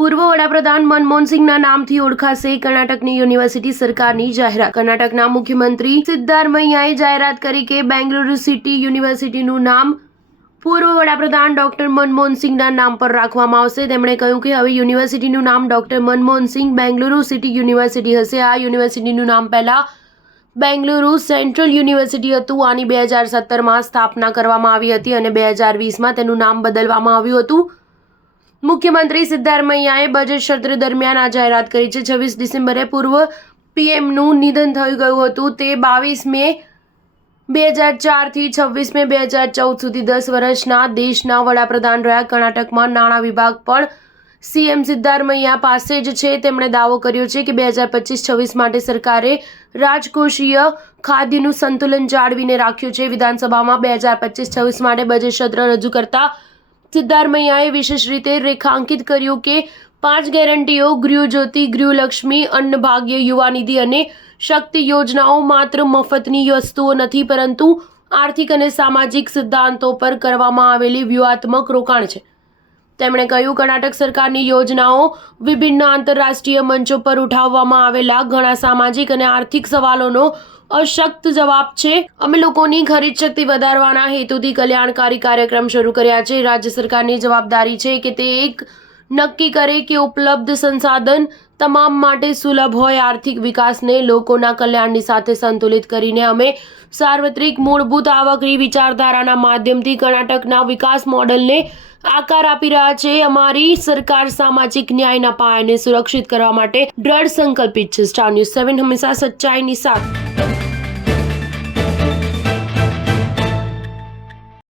પૂર્વ વડાપ્રધાન મનમોહન સિંહના નામથી ઓળખાશે કર્ણાટકની યુનિવર્સિટી સરકારની જાહેરાત। કર્ણાટકના મુખ્યમંત્રી સિદ્ધારમૈયાએ જાહેરાત કરી કે બેંગલુરુ સિટી યુનિવર્સિટીનું નામ પૂર્વ વડાપ્રધાન ડોક્ટર મનમોહન સિંહના નામ પર રાખવામાં આવશે। તેમણે કહ્યું કે હવે યુનિવર્સિટીનું નામ doctor Manmohan Singh Bengaluru city university હશે। આ યુનિવર્સિટીનું નામ પહેલા બેંગલુરુ સેન્ટ્રલ યુનિવર્સિટી હતું। આની 2017માં સ્થાપના કરવામાં આવી હતી અને 2020માં તેનું નામ બદલવામાં આવ્યું હતું। મુખ્યમંત્રી સિદ્ધારમૈયાએ બજેટ સત્ર દરમિયાન આ જાહેરાત કરી છે। 26 ડિસેમ્બરે પૂર્વ પીએમનું નિધન થઈ ગયું હતું। તે 22 મે 2004 થી 26 મે 2014 સુધી 10 વર્ષના દેશના વડાપ્રધાન રહ્યા। કર્ણાટકમાં નાણાં વિભાગ પણ સીએમ સિદ્ધારમૈયા પાસે જ છે। તેમણે દાવો કર્યો છે કે 2025-26 માટે સરકારે રાજકોષીય ખાદ્યનું સંતુલન જાળવીને રાખ્યું છે। વિધાનસભામાં 2025-26 માટે બજેટ સત્ર રજૂ કરતા સિદ્ધારમૈયાએ વિશેષ રીતે રેખાંકિત કર્યું કે 5 ગેરંટીઓ ગૃહજ્યોતિ, ગૃહલક્ષ્મી, અન્નભાગ્ય, યુવા નિધિ અને શક્તિ યોજનાઓ માત્ર મફતની વસ્તુઓ નથી પરંતુ આર્થિક અને સામાજિક સિદ્ધાંતો પર કરવામાં આવેલી વ્યૂહાત્મક રોકાણ છે। તેમણે કહ્યું કર્ણાટક સરકારની યોજનાઓ વિભિન્ન આંતરરાષ્ટ્રીય મંચો પર ઉઠાવવામાં આવેલા ઘણા સામાજિક અને આર્થિક સવાલોનો અશક્ત જવાબ છે। અમે લોકોની ખરીદ શક્તિ વધારવાના હેતુથી કલ્યાણકારી કાર્યક્રમ શરૂ કર્યા છે। રાજ્ય સરકારની જવાબદારી છે કે તે એક નક્કી કરે કે ઉપલબ્ધ સંસાધન તમામ માટે સુલભ હોય। આર્થિક વિકાસને લોકોના કલ્યાણની સાથે સંતુલિત કરીને અમે સાર્વત્રિક મૂળભૂત આવકની વિચારધારાના માધ્યમથી કર્ણાટકના વિકાસ મોડલને આકાર આપી રહ્યા છે। અમારી સરકાર સામાજિક ન્યાયના પાયાને સુરક્ષિત કરવા માટે દ્રઢ સંકલ્પિત છે। સ્ટાર ન્યૂઝ 7 હંમેશા સચ્ચાઈની સાથે।